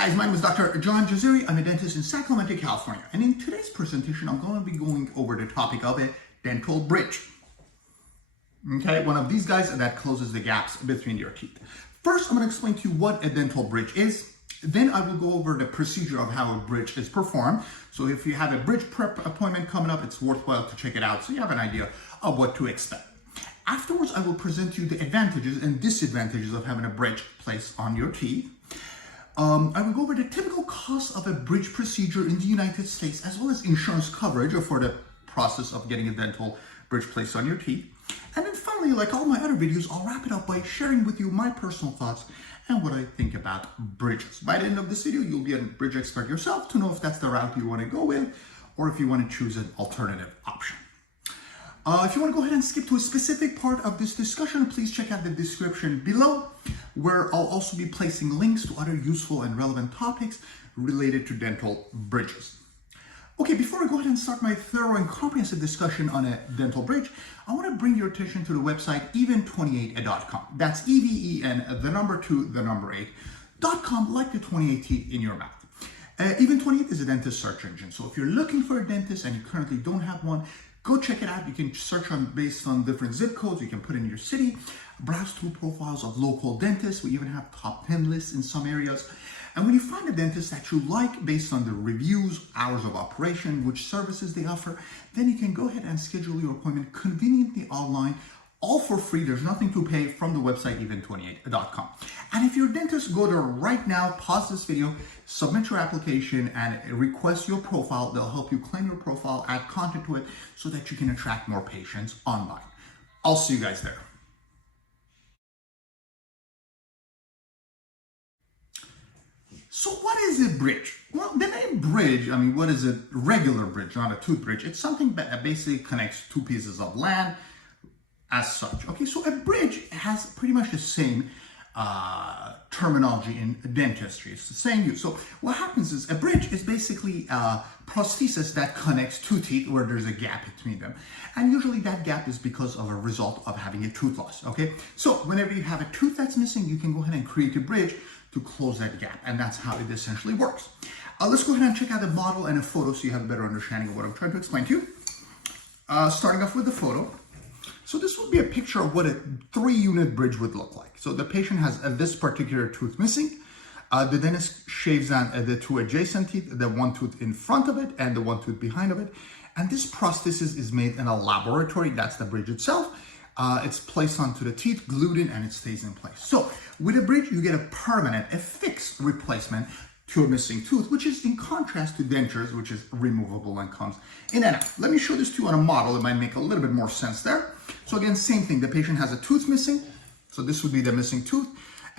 guys, my name is Dr. John Jaziri. I'm a dentist in Sacramento, California. And in today's presentation, I'm going to be going over the topic of a dental bridge. Okay, one of these guys that closes the gaps between your teeth. First, I'm going to explain to you what a dental bridge is. Then I will go over the procedure of how a bridge is performed. So if you have a bridge prep appointment coming up, it's worthwhile to check it out so you have an idea of what to expect. Afterwards, I will present to you the advantages and disadvantages of having a bridge placed on your teeth. I will go over the typical cost of a bridge procedure in the United States, as well as insurance coverage for the process of getting a dental bridge placed on your teeth. And then finally, like all my other videos, I'll wrap it up by sharing with you my personal thoughts and what I think about bridges. By the end of this video, you'll be a bridge expert yourself to know if that's the route you want to go with or if you want to choose an alternative option. If you want to go ahead and skip to a specific part of this discussion, please check out the description below, where I'll also be placing links to other useful and relevant topics related to dental bridges. Okay, before I go ahead and start my thorough and comprehensive discussion on a dental bridge, I want to bring your attention to the website even28.com. That's EVEN, the number 2, the number 8.com, like the 28 teeth in your mouth. Even28 is a dentist search engine. So if you're looking for a dentist and you currently don't have one, go check it out. You can search based on different zip codes. You can put in your city, browse through profiles of local dentists. We even have top 10 lists in some areas. And when you find a dentist that you like based on the reviews, hours of operation, which services they offer, then you can go ahead and schedule your appointment conveniently online, all for free. There's nothing to pay from the website even28.com. And if you're a dentist, go there right now, pause this video, submit your application and request your profile. They'll help you claim your profile, add content to it so that you can attract more patients online. I'll see you guys there. So what is a bridge? Well, the name bridge, what is a regular bridge, not a tooth bridge? It's something that basically connects two pieces of land as such. Okay, so a bridge has pretty much the same terminology in dentistry. It's the same use. So what happens is a bridge is basically a prosthesis that connects two teeth where there's a gap between them. And usually that gap is because of a result of having a tooth loss. Okay, so whenever you have a tooth that's missing, you can go ahead and create a bridge to close that gap, and that's how it essentially works. Let's go ahead and check out a model and a photo so you have a better understanding of what I'm trying to explain to you. Starting off with the photo. So this would be a picture of what a 3-unit bridge would look like. So the patient has this particular tooth missing. The dentist shaves down the two adjacent teeth, the one tooth in front of it and the one tooth behind of it. And this prosthesis is made in a laboratory. That's the bridge itself. It's placed onto the teeth, glued in, and it stays in place. So with a bridge, you get a permanent, a fixed replacement to a missing tooth, which is in contrast to dentures, which is removable and comes in and out. Let me show this to you on a model. It might make a little bit more sense there. So again, same thing. The patient has a tooth missing. So this would be the missing tooth.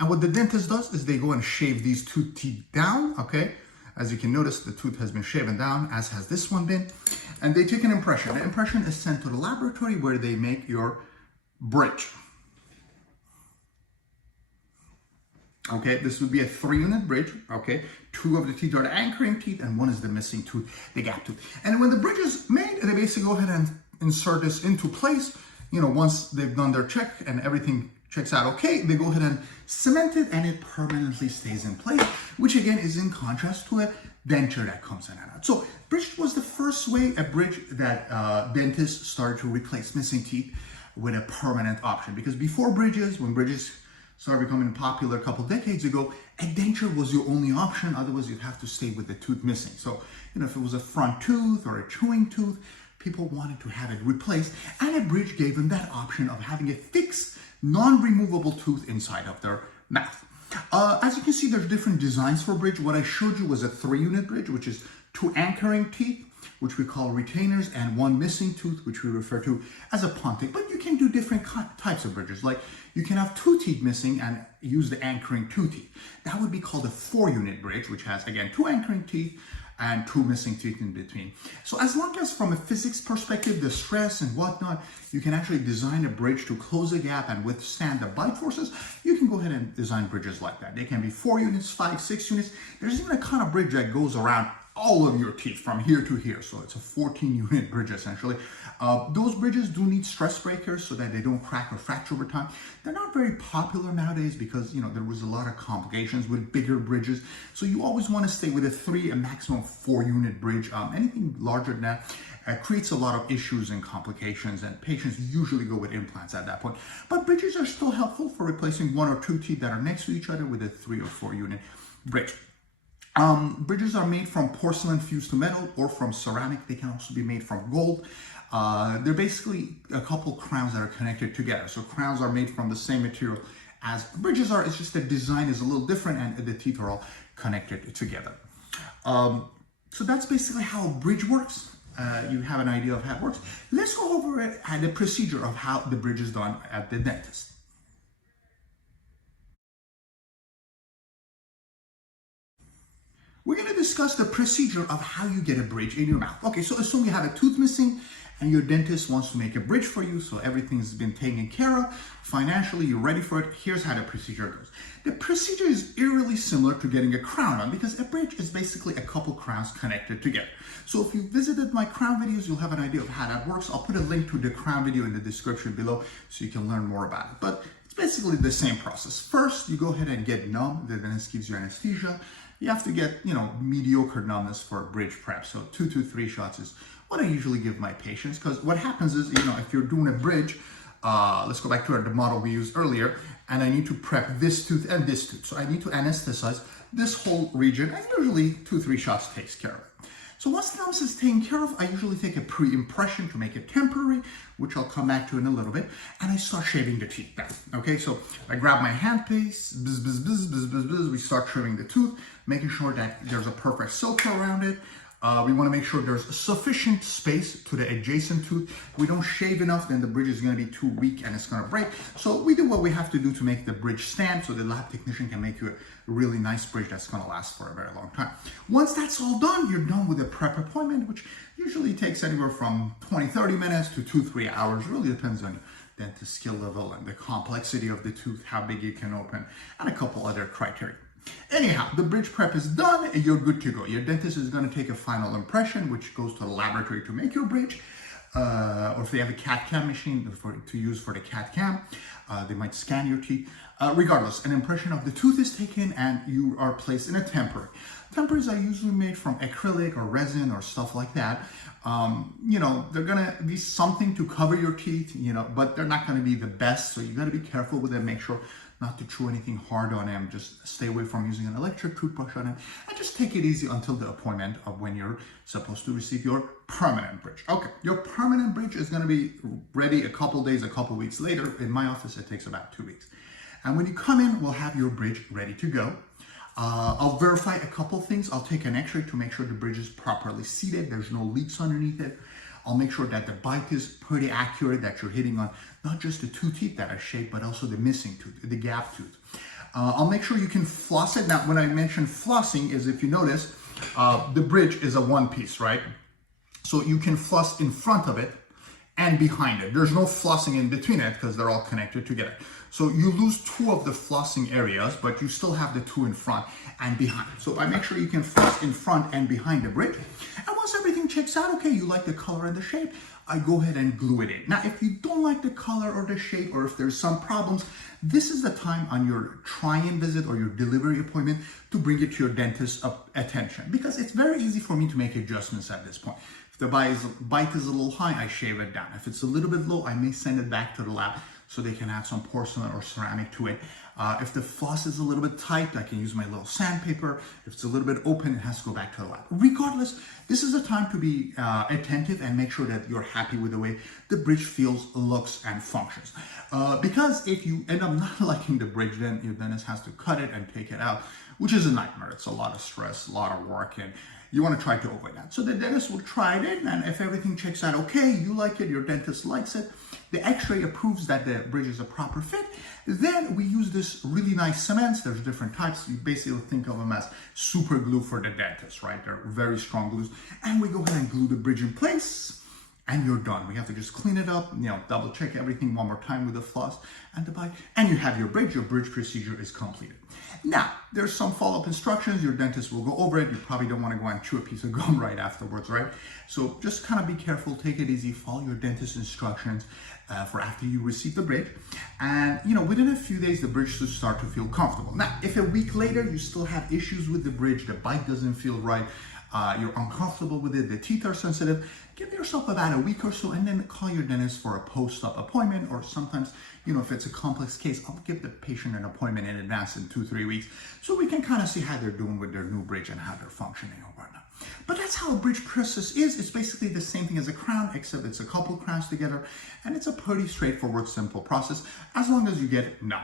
And what the dentist does is they go and shave these two teeth down, okay? As you can notice, the tooth has been shaven down, as has this one been. And they take an impression. The impression is sent to the laboratory where they make your bridge. Okay, this would be a 3-unit bridge. Okay, 2 of the teeth are the anchoring teeth and 1 is the missing tooth, the gap tooth. And when the bridge is made, they basically go ahead and insert this into place. You know, once they've done their check and everything checks out okay, they go ahead and cement it and it permanently stays in place, which again is in contrast to a denture that comes in and out. So bridge was the first way, a bridge that dentists started to replace missing teeth with a permanent option. Because before bridges, when bridges started becoming popular a couple decades ago, a denture was your only option. Otherwise, you'd have to stay with the tooth missing. So, you know, if it was a front tooth or a chewing tooth, people wanted to have it replaced. And a bridge gave them that option of having a fixed, non-removable tooth inside of their mouth. As you can see, there's different designs for bridge. What I showed you was a 3-unit bridge, which is 2 anchoring teeth, which we call retainers, and 1 missing tooth, which we refer to as a pontic. But you can do different types of bridges. Like you can have 2 teeth missing and use the anchoring 2 teeth. That would be called a 4-unit bridge, which has, again, 2 anchoring teeth and 2 missing teeth in between. So as long as from a physics perspective, the stress and whatnot, you can actually design a bridge to close a gap and withstand the bite forces, you can go ahead and design bridges like that. They can be 4 units, 5, 6 units. There's even a kind of bridge that goes around all of your teeth from here to here. So it's a 14-unit bridge essentially. Those bridges do need stress breakers so that they don't crack or fracture over time. They're not very popular nowadays because, there was a lot of complications with bigger bridges. So you always want to stay with a 3 and maximum 4 unit bridge. Anything larger than that creates a lot of issues and complications, and patients usually go with implants at that point. But bridges are still helpful for replacing 1 or 2 teeth that are next to each other with a 3 or 4 unit bridge. Bridges are made from porcelain fused to metal or from ceramic. They can also be made from gold. They're basically a couple crowns that are connected together. So crowns are made from the same material as bridges are. It's just the design is a little different and the teeth are all connected together. So that's basically how a bridge works. You have an idea of how it works. Let's go over it and the procedure of how the bridge is done at the dentist. We're going to discuss the procedure of how you get a bridge in your mouth. Okay, so assume you have a tooth missing and your dentist wants to make a bridge for you, so everything's been taken care of. Financially, you're ready for it. Here's how the procedure goes. The procedure is eerily similar to getting a crown on because a bridge is basically a couple crowns connected together. So if you visited my crown videos, you'll have an idea of how that works. I'll put a link to the crown video in the description below so you can learn more about it. But it's basically the same process. First, you go ahead and get numb. The dentist gives you anesthesia. You have to get, mediocre numbness for a bridge prep. So 2 to 3 shots is what I usually give my patients, because what happens is, if you're doing a bridge, let's go back to the model we used earlier, and I need to prep this tooth and this tooth. So I need to anesthetize this whole region, and usually 2-3 shots takes care of it. So once the numbness is taken care of, I usually take a pre-impression to make it temporary, which I'll come back to in a little bit, and I start shaving the teeth down. Okay, so I grab my handpiece, bzz, bzz, bzz, bzz, bzz, bzz. We start trimming the tooth, making sure that there's a perfect silk around it. We want to make sure there's sufficient space to the adjacent tooth. We don't shave enough, then the bridge is going to be too weak and it's going to break. So we do what we have to do to make the bridge stand so the lab technician can make you a really nice bridge that's going to last for a very long time. Once that's all done, you're done with the prep appointment, which usually takes anywhere from 20-30 minutes to 2-3 hours. Really depends on dentist skill level and the complexity of the tooth, how big you can open, and a couple other criteria. Anyhow, the bridge prep is done and you're good to go. Your dentist is going to take a final impression, which goes to the laboratory to make your bridge. Or if they have a CAD/CAM machine to use for the CAD/CAM, they might scan your teeth. Regardless, an impression of the tooth is taken and you are placed in a temporary. Temporaries are usually made from acrylic or resin or stuff like that. They're going to be something to cover your teeth, but they're not going to be the best. So you got to be careful with them. Make sure not to chew anything hard on them. Just stay away from using an electric toothbrush on them, and just take it easy until the appointment of when you're supposed to receive your permanent bridge. Okay, your permanent bridge is going to be ready a couple days, a couple weeks later. In my office, it takes about 2 weeks. And when you come in, we'll have your bridge ready to go. I'll verify a couple things. I'll take an x-ray to make sure the bridge is properly seated. There's no leaks underneath it. I'll make sure that the bite is pretty accurate, that you're hitting on not just the 2 teeth that are shaped, but also the missing tooth, the gap tooth. I'll make sure you can floss it. Now, when I mention flossing is, if you notice, the bridge is a one piece, right? So you can floss in front of it and behind it. There's no flossing in between it because they're all connected together. So you lose 2 of the flossing areas, but you still have the 2 in front and behind. So I make sure you can floss in front and behind the bridge. And once everything checks out, okay, you like the color and the shape, I go ahead and glue it in. Now, if you don't like the color or the shape, or if there's some problems, this is the time on your try-in visit or your delivery appointment to bring it to your dentist's attention, because it's very easy for me to make adjustments at this point. If the bite is a little high, I shave it down. If it's a little bit low, I may send it back to the lab so they can add some porcelain or ceramic to it. If the floss is a little bit tight, I can use my little sandpaper. If it's a little bit open, it has to go back to the lab. Regardless, this is a time to be attentive and make sure that you're happy with the way the bridge feels, looks, and functions. Because if you end up not liking the bridge, then your dentist has to cut it and take it out, which is a nightmare. It's a lot of stress, a lot of work, and you want to try to avoid that. So the dentist will try it in, and if everything checks out okay, you like it, your dentist likes it, the x-ray approves that the bridge is a proper fit, then we use this really nice cements. There's different types. You basically think of them as super glue for the dentist, right? They're very strong glues. And we go ahead and glue the bridge in place. and you're done. We have to just clean it up, double check everything one more time with the floss and the bite, and you have your bridge procedure is completed. Now, there's some follow-up instructions. Your dentist will go over it. You probably don't want to go and chew a piece of gum right afterwards, right? So just kind of be careful, take it easy, follow your dentist's instructions for after you receive the bridge. And, within a few days, the bridge should start to feel comfortable. Now, if a week later you still have issues with the bridge, the bite doesn't feel right, you're uncomfortable with it, the teeth are sensitive, give yourself about a week or so and then call your dentist for a post-op appointment, or sometimes, if it's a complex case, I'll give the patient an appointment in advance in 2-3 weeks so we can kind of see how they're doing with their new bridge and how they're functioning or whatnot. But that's how a bridge process is. It's basically the same thing as a crown, except it's a couple crowns together, and it's a pretty straightforward, simple process as long as you get it done.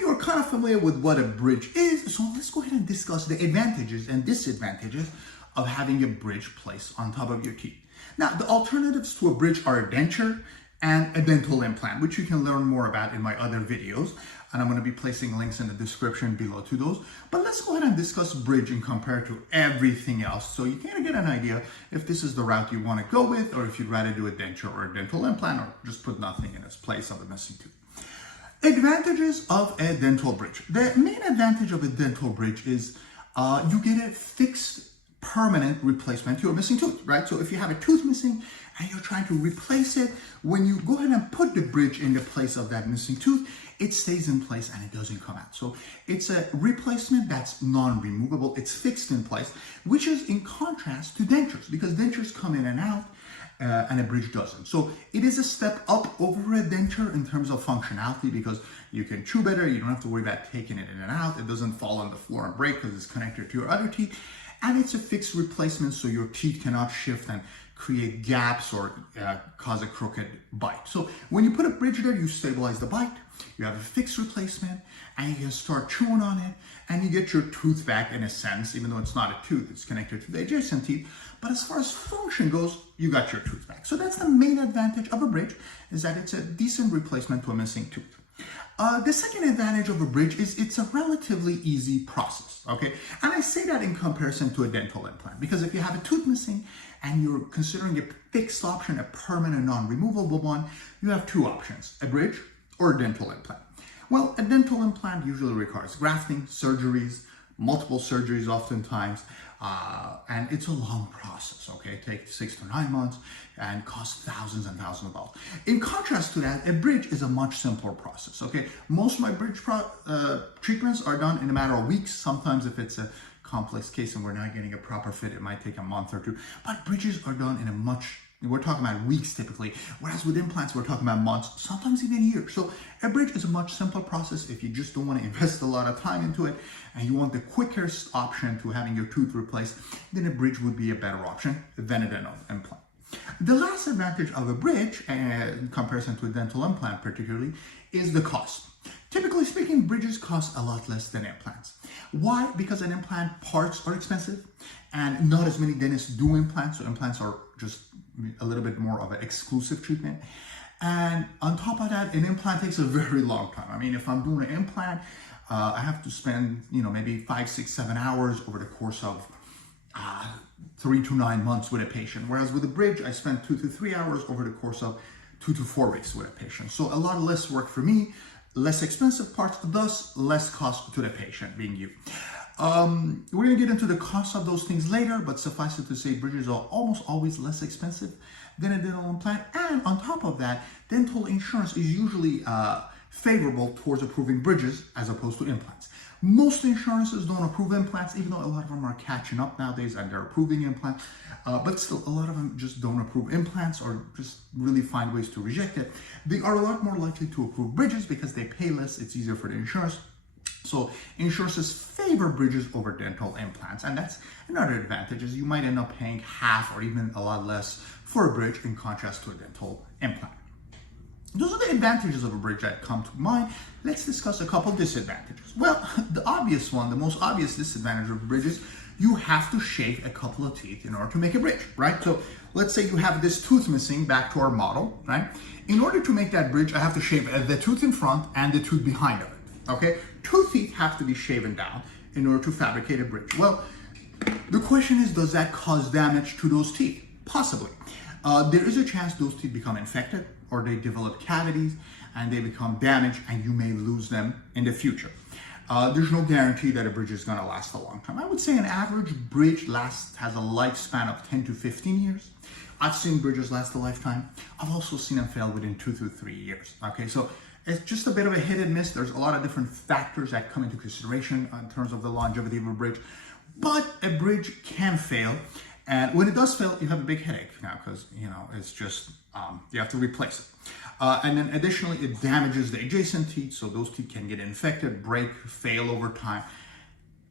You're kind of familiar with what a bridge is, so let's go ahead and discuss the advantages and disadvantages of having a bridge placed on top of your teeth. Now, the alternatives to a bridge are a denture and a dental implant, which you can learn more about in my other videos, and I'm going to be placing links in the description below to those. But let's go ahead and discuss bridge and compare it to everything else, so you can get an idea if this is the route you want to go with, or if you'd rather do a denture or a dental implant, or just put nothing in its place of a missing tooth. Advantages of a dental bridge. The main advantage of a dental bridge is you get a fixed, permanent replacement to your missing tooth, right? So if you have a tooth missing and you're trying to replace it, when you go ahead and put the bridge in the place of that missing tooth, it stays in place and it doesn't come out. So it's a replacement that's non-removable, it's fixed in place, which is in contrast to dentures, because dentures come in and out, and a bridge doesn't. So it is a step up over a denture in terms of functionality, because you can chew better, you don't have to worry about taking it in and out, it doesn't fall on the floor and break because it's connected to your other teeth, and it's a fixed replacement so your teeth cannot shift and create gaps or cause a crooked bite. So when you put a bridge there, you stabilize the bite, you have a fixed replacement, and you can start chewing on it, and you get your tooth back in a sense, even though it's not a tooth, it's connected to the adjacent teeth. But as far as function goes, you got your tooth back. So that's the main advantage of a bridge, is that it's a decent replacement to a missing tooth. The second advantage of a bridge is it's a relatively easy process, okay? And I say that in comparison to a dental implant, because if you have a tooth missing and you're considering a fixed option, a permanent non-removable one, you have two options, a bridge or a dental implant. Well, a dental implant usually requires grafting, surgeries, multiple surgeries oftentimes, and it's a long process, okay? It takes 6 to 9 months and costs thousands and thousands of dollars. In contrast to that, a bridge is a much simpler process, okay? Most of my bridge treatments are done in a matter of weeks. Sometimes if it's a complex case and we're not getting a proper fit, it might take a month or two, but bridges are done in we're talking about weeks typically, whereas with implants, we're talking about months, sometimes even years. So a bridge is a much simpler process if you just don't want to invest a lot of time into it and you want the quickest option to having your tooth replaced, then a bridge would be a better option than a dental implant. The last advantage of a bridge, in comparison to a dental implant particularly, is the cost. Typically speaking, bridges cost a lot less than implants. Why? Because an implant parts are expensive and not as many dentists do implants, so implants are just a little bit more of an exclusive treatment. And on top of that, an implant takes a very long time. I mean, if I'm doing an implant, I have to spend, maybe 5, 6, 7 hours over the course of 3 to 9 months with a patient. Whereas with a bridge, I spend 2 to 3 hours over the course of 2 to 4 weeks with a patient. So a lot less work for me, less expensive parts, thus less cost to the patient, being you. We're going to get into the cost of those things later, but suffice it to say, bridges are almost always less expensive than a dental implant. And on top of that, dental insurance is usually favorable towards approving bridges as opposed to implants. Most insurances don't approve implants, even though a lot of them are catching up nowadays and they're approving implants. But still, a lot of them just don't approve implants or just really find ways to reject it. They are a lot more likely to approve bridges because they pay less, it's easier for the insurance. So insurances favor bridges over dental implants, and that's another advantage, is you might end up paying half or even a lot less for a bridge in contrast to a dental implant. Those are the advantages of a bridge that come to mind. Let's discuss a couple disadvantages. Well, the obvious one, the most obvious disadvantage of bridges, you have to shave a couple of teeth in order to make a bridge, right? So let's say you have this tooth missing, back to our model, right? In order to make that bridge, I have to shave the tooth in front and the tooth behind of it, okay? 2 teeth have to be shaven down in order to fabricate a bridge. Well, the question is, does that cause damage to those teeth? Possibly. There is a chance those teeth become infected or they develop cavities and they become damaged and you may lose them in the future. There's no guarantee that a bridge is going to last a long time. I would say an average bridge has a lifespan of 10 to 15 years. I've seen bridges last a lifetime. I've also seen them fail within 2 to 3 years. Okay, so it's just a bit of a hit and miss. There's a lot of different factors that come into consideration in terms of the longevity of a bridge. But a bridge can fail. And when it does fail, you have a big headache now because, it's just, you have to replace it. And then additionally, it damages the adjacent teeth. So those teeth can get infected, break, fail over time,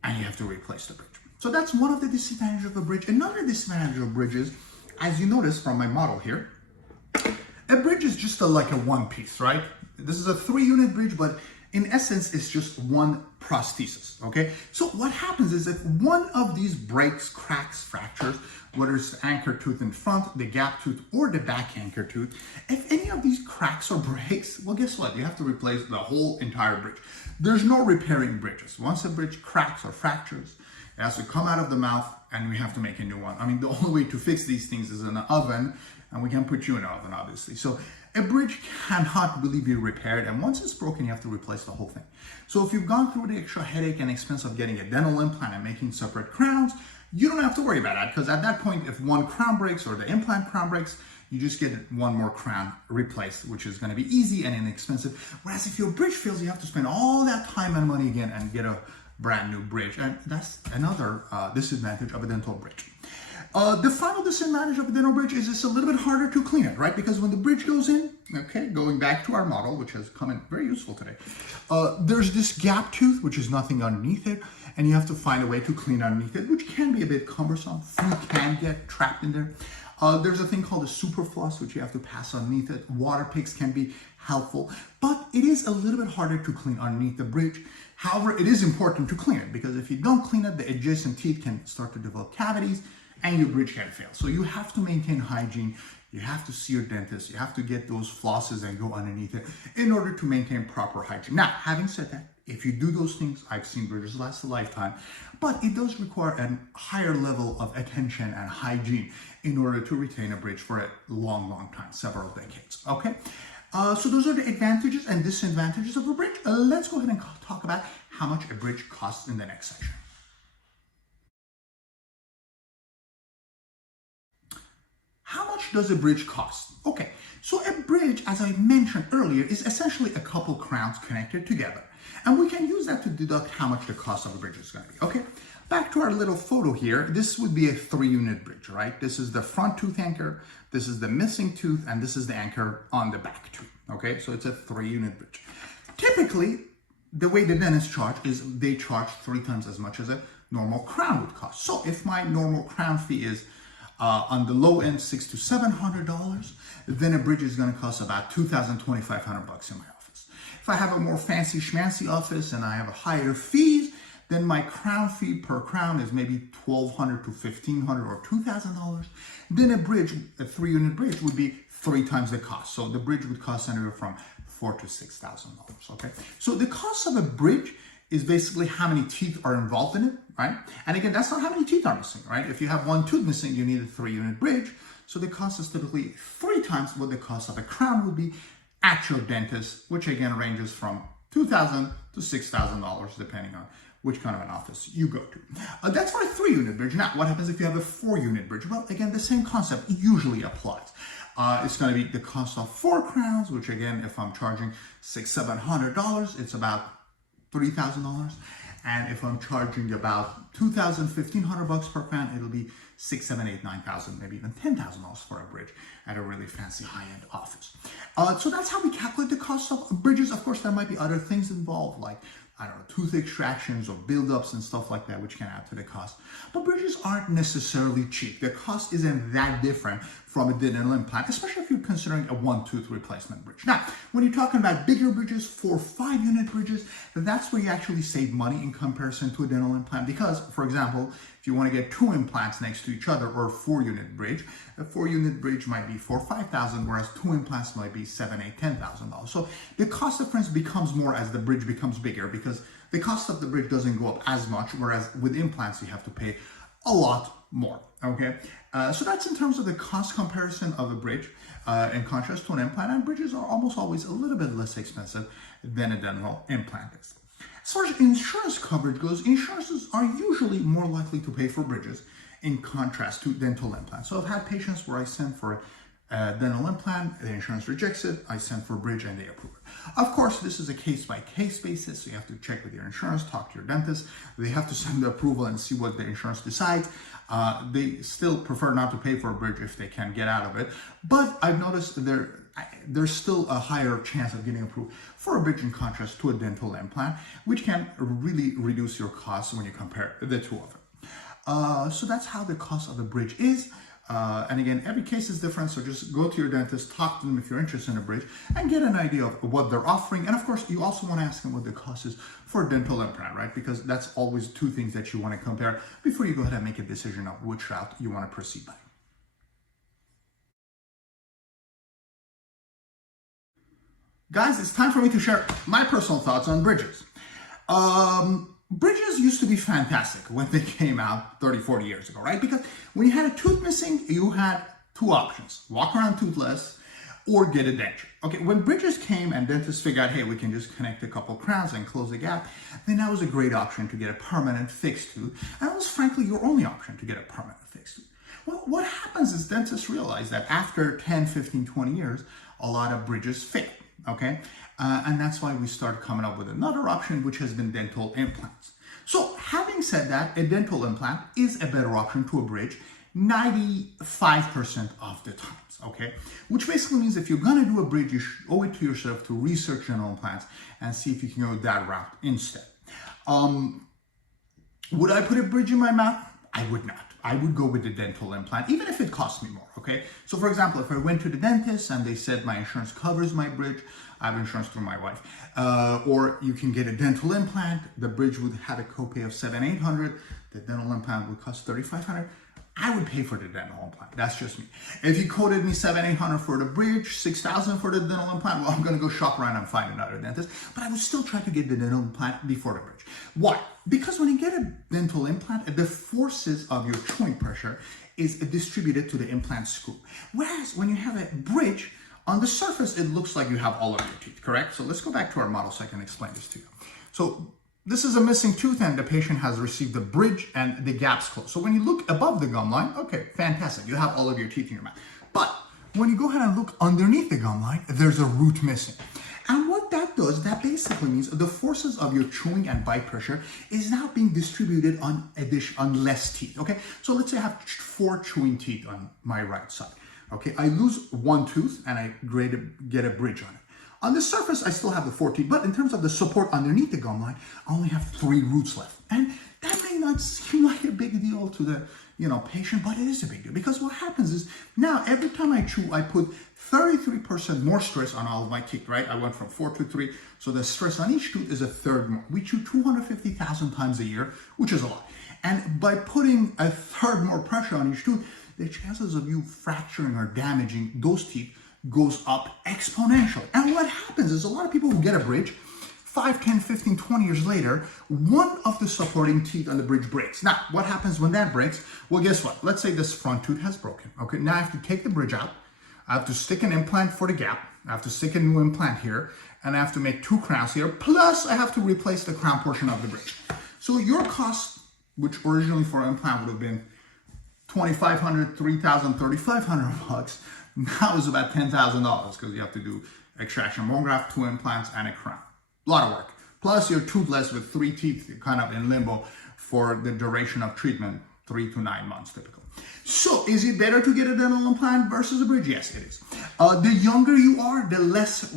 and you have to replace the bridge. So that's one of the disadvantages of a bridge. Another disadvantage of bridges, as you notice from my model here, a bridge is just like a one piece, right? This is a 3-unit bridge, but in essence, it's just one prosthesis, okay? So what happens is if one of these breaks, cracks, fractures, whether it's the anchor tooth in front, the gap tooth, or the back anchor tooth, if any of these cracks or breaks, well, guess what? You have to replace the whole entire bridge. There's no repairing bridges. Once a bridge cracks or fractures, it has to come out of the mouth and we have to make a new one. I mean, the only way to fix these things is in an oven, and we can put you in an oven, obviously. So a bridge cannot really be repaired, and once it's broken, you have to replace the whole thing. So if you've gone through the extra headache and expense of getting a dental implant and making separate crowns, you don't have to worry about that, because at that point, if one crown breaks or the implant crown breaks, you just get one more crown replaced, which is going to be easy and inexpensive. Whereas if your bridge fails, you have to spend all that time and money again and get a brand new bridge. And that's another disadvantage of a dental bridge. The final disadvantage of a dental bridge is it's a little bit harder to clean it, right? Because when the bridge goes in, okay, going back to our model, which has come in very useful today, there's this gap tooth, which is nothing underneath it, and you have to find a way to clean underneath it, which can be a bit cumbersome. Food can get trapped in there. There's a thing called a super floss, which you have to pass underneath it. Water picks can be helpful, but it is a little bit harder to clean underneath the bridge. However, it is important to clean it, because if you don't clean it, the adjacent teeth can start to develop cavities and your bridge can fail. So you have to maintain hygiene. You have to see your dentist. You have to get those flosses and go underneath it in order to maintain proper hygiene. Now, having said that, if you do those things, I've seen bridges last a lifetime, but it does require a higher level of attention and hygiene in order to retain a bridge for a long, long time, several decades, okay? So those are the advantages and disadvantages of a bridge. Let's go ahead and talk about how much a bridge costs in the next section. How much does a bridge cost? Okay, so a bridge, as I mentioned earlier, is essentially a couple crowns connected together. And we can use that to deduct how much the cost of a bridge is going to be. Okay, back to our little photo here. This would be a 3-unit bridge, right? This is the front tooth anchor, this is the missing tooth, and this is the anchor on the back tooth. Okay, so it's a 3-unit bridge. Typically, the way the dentists charge is they charge 3 times as much as a normal crown would cost. So if my normal crown fee is on the low end, $600 to $700, then a bridge is going to cost about $2,000 to $2,500 in my office. If I have a more fancy schmancy office and I have a higher fees, then my crown fee per crown is maybe $1,200 to $1,500 or $2,000. Then a bridge, a 3-unit bridge, would be 3 times the cost. So the bridge would cost anywhere from $4,000 to $6,000. Okay, so the cost of a bridge is basically how many teeth are involved in it, right? And again, that's not how many teeth are missing, right? If you have 1 tooth missing, you need a 3-unit bridge. So the cost is typically 3 times what the cost of a crown would be at your dentist, which again ranges from $2,000 to $6,000, depending on which kind of an office you go to. That's for a 3-unit bridge. Now, what happens if you have a 4-unit bridge? Well, again, the same concept usually applies. It's going to be the cost of 4 crowns, which again, if I'm charging $600, $700, it's about $3,000. And if I'm charging about $2,000, $1,500 per crown, it'll be $6,000, $7,000, $8,000, $9,000, maybe even $10,000 for a bridge at a really fancy high-end office. So that's how we calculate the cost of bridges. Of course, there might be other things involved, like, I don't know, tooth extractions or buildups and stuff like that, which can add to the cost. But bridges aren't necessarily cheap. The cost isn't that different from a dental implant, especially if you're considering a 1-tooth replacement bridge. Now, when you're talking about bigger bridges, 4 5-unit bridges, that's where you actually save money in comparison to a dental implant. Because, for example, if you want to get 2 implants next to each other, or a 4-unit bridge, a 4-unit bridge might be $4,000 or $5,000, whereas 2 implants might be $7,000, $8,000, $10,000. So the cost difference becomes more as the bridge becomes bigger, because because the cost of the bridge doesn't go up as much, whereas with implants, you have to pay a lot more, okay? So that's in terms of the cost comparison of a bridge in contrast to an implant, and bridges are almost always a little bit less expensive than a dental implant is. As far as insurance coverage goes, insurances are usually more likely to pay for bridges in contrast to dental implants. So I've had patients where I send for a dental implant, the insurance rejects it, I send for a bridge and they approve it. Of course, this is a case-by-case basis, so you have to check with your insurance, talk to your dentist. They have to send the approval and see what the insurance decides. They still prefer not to pay for a bridge if they can get out of it, but I've noticed there's still a higher chance of getting approved for a bridge in contrast to a dental implant, which can really reduce your costs when you compare the two of them. So that's how the cost of the bridge is. And again, every case is different, so just go to your dentist, talk to them if you're interested in a bridge, and get an idea of what they're offering. And of course, you also want to ask them what the cost is for a dental implant, right? Because that's always two things that you want to compare before you go ahead and make a decision of which route you want to proceed by. Guys, it's time for me to share my personal thoughts on bridges. Bridges used to be fantastic when they came out 30, 40 years ago, right? Because when you had a tooth missing, you had two options: walk around toothless or get a denture. Okay, when bridges came and dentists figured out, hey, we can just connect a couple crowns and close the gap, then that was a great option to get a permanent fixed tooth. And it was frankly your only option to get a permanent fixed tooth. Well, what happens is dentists realize that after 10, 15, 20 years, a lot of bridges fail. Okay, and that's why we start coming up with another option, which has been dental implants. So having said that, a dental implant is a better option to a bridge 95% of the times, okay? Which basically means if you're gonna do a bridge, you should owe it to yourself to research dental implants and see if you can go that route instead. Would I put a bridge in my mouth? I would not. I would go with the dental implant, even if it cost me more, okay? So for example, if I went to the dentist and they said my insurance covers my bridge, I have insurance through my wife, or you can get a dental implant, the bridge would have a copay of $700, $800, the dental implant would cost $3,500, I would pay for the dental implant. That's just me. If you quoted me $700, $800 for the bridge, $6,000 for the dental implant, well, I'm gonna go shop around and find another dentist, but I would still try to get the dental implant before the bridge. Why? Because when you get a dental implant, the forces of your chewing pressure is distributed to the implant screw. Whereas when you have a bridge, on the surface, it looks like you have all of your teeth, correct? So let's go back to our model so I can explain this to you. So this is a missing tooth and the patient has received the bridge and the gap's closed. So when you look above the gum line, okay, fantastic. You have all of your teeth in your mouth. But when you go ahead and look underneath the gum line, there's a root missing. And what that does, that basically means the forces of your chewing and bite pressure is now being distributed on less teeth, okay? So let's say I have 4 chewing teeth on my right side, okay? I lose one tooth and I get a bridge on it. On the surface, I still have the 4 teeth, but in terms of the support underneath the gum line, I only have 3 roots left. And that may not seem like a big deal to the patient, but it is a big deal because what happens is now every time I chew, I put 33% more stress on all of my teeth, right? I went from 4 to 3, so the stress on each tooth is a third more. We chew 250,000 times a year, which is a lot. And by putting a third more pressure on each tooth, the chances of you fracturing or damaging those teeth goes up exponentially. And what happens is a lot of people who get a bridge, 5, 10, 15, 20 years later, one of the supporting teeth on the bridge breaks. Now, what happens when that breaks? Well, guess what? Let's say this front tooth has broken. Okay, now I have to take the bridge out. I have to stick an implant for the gap. I have to stick a new implant here. And I have to make 2 crowns here. Plus, I have to replace the crown portion of the bridge. So your cost, which originally for an implant would have been $2,500, $3,000, $3,500, now is about $10,000 because you have to do extraction bone graft, 2 implants, and a crown. A lot of work. Plus you're toothless with 3 teeth kind of in limbo for the duration of treatment, 3 to 9 months typically. So is it better to get a dental implant versus a bridge? Yes, it is. The younger you are, the less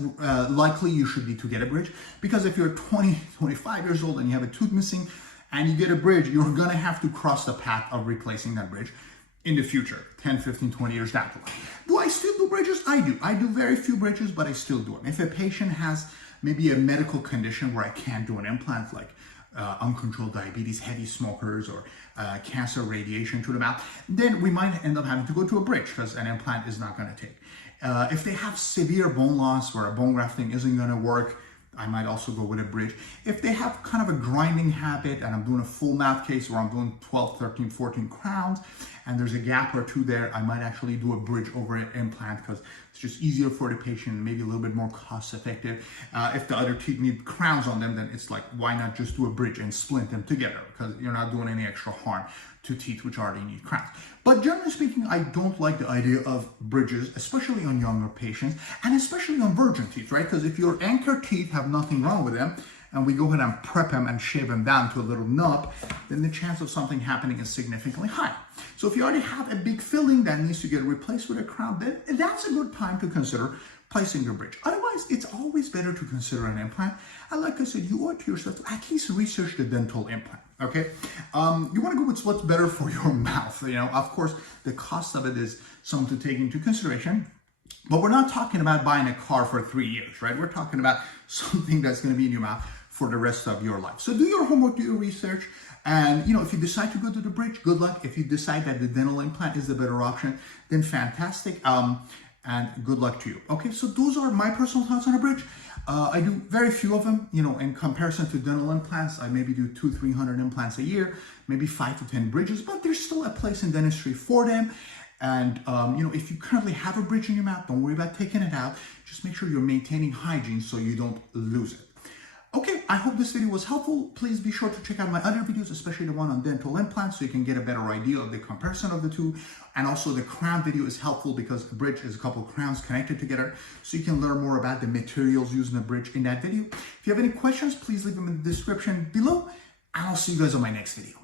likely you should be to get a bridge, because if you're 20, 25 years old and you have a tooth missing and you get a bridge, you're gonna have to cross the path of replacing that bridge in the future, 10, 15, 20 years down the line. Do I still do bridges? I do. I do very few bridges, but I still do them. If a patient has maybe a medical condition where I can't do an implant, like uncontrolled diabetes, heavy smokers, or cancer radiation to the mouth, then we might end up having to go to a bridge because an implant is not going to take. If they have severe bone loss where a bone grafting isn't going to work, I might also go with a bridge. If they have kind of a grinding habit and I'm doing a full mouth case where I'm doing 12, 13, 14 crowns and there's a gap or two there, I might actually do a bridge over an implant because it's just easier for the patient, maybe a little bit more cost effective. If the other teeth need crowns on them, then it's like, why not just do a bridge and splint them together? Because you're not doing any extra harm to teeth which already need crowns. But generally speaking, I don't like the idea of bridges, especially on younger patients and especially on virgin teeth, right? Because if your anchor teeth have nothing wrong with them and we go ahead and prep them and shave them down to a little nub, then the chance of something happening is significantly high. So if you already have a big filling that needs to get replaced with a crown, then that's a good time to consider placing a bridge. Otherwise, it's always better to consider an implant. And like I said, you owe it to yourself to at least research the dental implant, okay? You wanna go with what's better for your mouth. You know, of course, the cost of it is something to take into consideration, but we're not talking about buying a car for 3 years, right? We're talking about something that's gonna be in your mouth for the rest of your life. So do your homework, do your research, and you know, if you decide to go to the bridge, good luck. If you decide that the dental implant is the better option, then fantastic. And good luck to you. Okay, so those are my personal thoughts on a bridge. I do very few of them, you know, in comparison to dental implants. I maybe do 200-300 implants a year, maybe 5 to 10 bridges, but there's still a place in dentistry for them. And, you know, if you currently have a bridge in your mouth, don't worry about taking it out. Just make sure you're maintaining hygiene so you don't lose it. Okay, I hope this video was helpful. Please be sure to check out my other videos, especially the one on dental implants, so you can get a better idea of the comparison of the two. And also the crown video is helpful because a bridge is a couple of crowns connected together, so you can learn more about the materials used in the bridge in that video. If you have any questions, please leave them in the description below, and I'll see you guys on my next video.